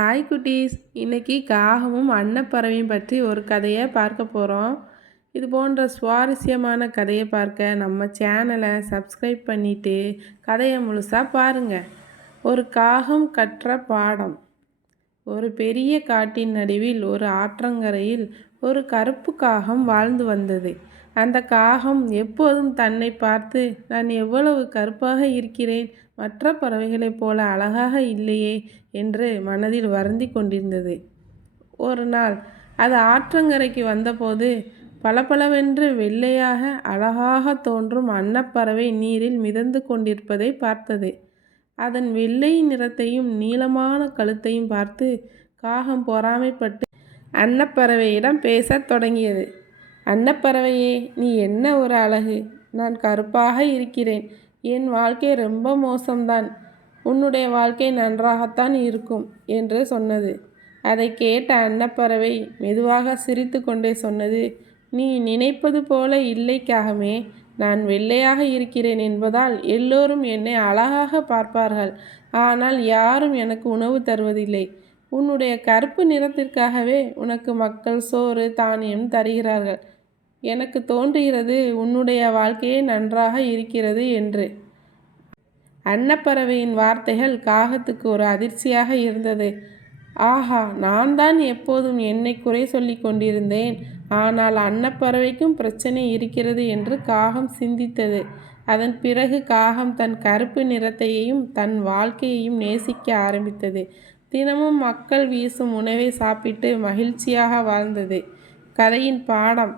Hi குட்டீஸ், இன்னைக்கு காகமும் அன்னப்பறவையும் பற்றி ஒரு கதையை பார்க்க போகிறோம். இது போன்ற சுவாரஸ்யமான கதையை பார்க்க நம்ம சேனலை சப்ஸ்கிரைப் பண்ணிவிட்டு கதையை முழுசாக பாருங்கள். ஒரு காகம் கற்ற பாடம். ஒரு பெரிய காட்டின் நடுவில் ஒரு ஆற்றங்கரையில் ஒரு கருப்பு காகம் வாழ்ந்து வந்தது. அந்த காகம் எப்போதும் தன்னை பார்த்து, நான் எவ்வளவு கருப்பாக இருக்கிறேன், மற்ற பறவைகளைப் போல அழகாக இல்லையே என்று மனதில் வருந்தி கொண்டிருந்தது. ஒரு நாள் அது ஆற்றங்கரைக்கு வந்தபோது பளபளவென்று வெள்ளையாக அழகாக தோன்றும் அன்னப்பறவை நீரில் மிதந்து கொண்டிருப்பதை பார்த்தது. அதன் வெள்ளை நிறத்தையும் நீளமான கழுத்தையும் பார்த்து காகம் பொறாமைப்பட்டு அன்னப்பறவையிடம் பேசத் தொடங்கியது. அன்னப்பறவையே, நீ என்ன ஒரு அழகு! நான் கருப்பாக இருக்கிறேன். என் வாழ்க்கை ரொம்ப மோசம்தான். உன்னுடைய வாழ்க்கை நன்றாகத்தான் இருக்கும் என்று சொன்னது. அதை கேட்ட அன்னப்பறவை மெதுவாக சிரித்து கொண்டே சொன்னது, நீ நினைப்பது போல இல்லை காகமே. நான் வெள்ளையாக இருக்கிறேன் என்பதால் எல்லோரும் என்னை அழகாக பார்ப்பார்கள். ஆனால் யாரும் எனக்கு உணவு தருவதில்லை. உன்னுடைய கருப்பு நிறத்திற்காகவே உனக்கு மக்கள் சோறு தானியம் தருகிறார்கள். எனக்கு தோன்றுகிறது உன்னுடைய வாழ்க்கையே நன்றாக இருக்கிறது என்று. அன்னப்பறவையின் வார்த்தைகள் காகத்துக்கு ஒரு அதிர்ச்சியாக இருந்தது. ஆஹா, நான் தான் எப்போதும் என்னை குறை சொல்லி கொண்டிருந்தேன். ஆனால் அன்னப்பறவைக்கும் பிரச்சனை இருக்கிறது என்று காகம் சிந்தித்தது. அதன் பிறகு காகம் தன் கருப்பு நிறத்தையும் தன் வாழ்க்கையையும் நேசிக்க ஆரம்பித்தது. தினமும் மக்கள் வீசும் உணவை சாப்பிட்டு மகிழ்ச்சியாக வாழ்ந்தது. கதையின் பாடம்: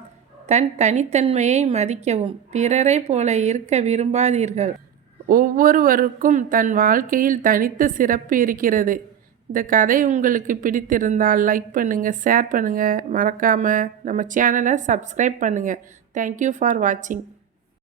தன் தனித்தன்மையை மதிக்கவும், பிறரை போல இருக்க விரும்பாதீர்கள். ஒவ்வொருவருக்கும் தன் வாழ்க்கையில் தனித்த சிறப்பு இருக்கிறது. இந்த கதை உங்களுக்கு பிடித்திருந்தால் லைக் பண்ணுங்கள், ஷேர் பண்ணுங்கள், மறக்காமல் நம்ம சேனலை சப்ஸ்கிரைப் பண்ணுங்கள். தேங்க்யூ ஃபார் வாட்சிங்.